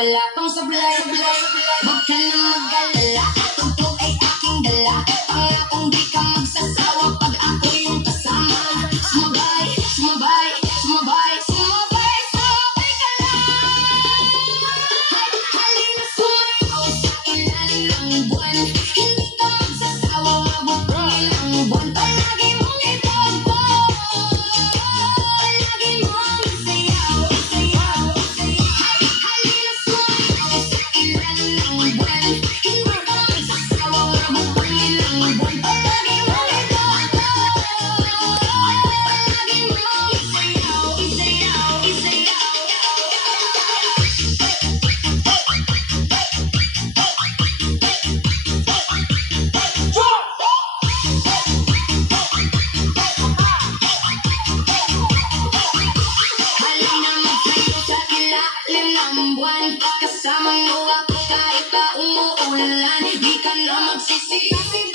wala pang sablay. Huwag ka na mag-alala, tugtog ay aking dala. Pangakong di ka magsasawa pag ako yung kasama. Sumabay, sumabay, sumabay, sumabay, sumabay ka lang. Halina sumayaw sa ilalim ng buwan. Hindi ka magsasawa, mabutingin ang buwan. Palagi mong itago, palagi mong isayaw, isayaw, isayaw. Halina sumayaw sa ilalim ng buwan. Hindi ka magsasawa, mabutingin ang buwan. Palagi mong itago, palagi mong isayaw, isayaw, isayaw. Halina magtayo sa ilalim ng buwan. Kasama mo ako kahit pa umuulan. Di ka na magsisisi.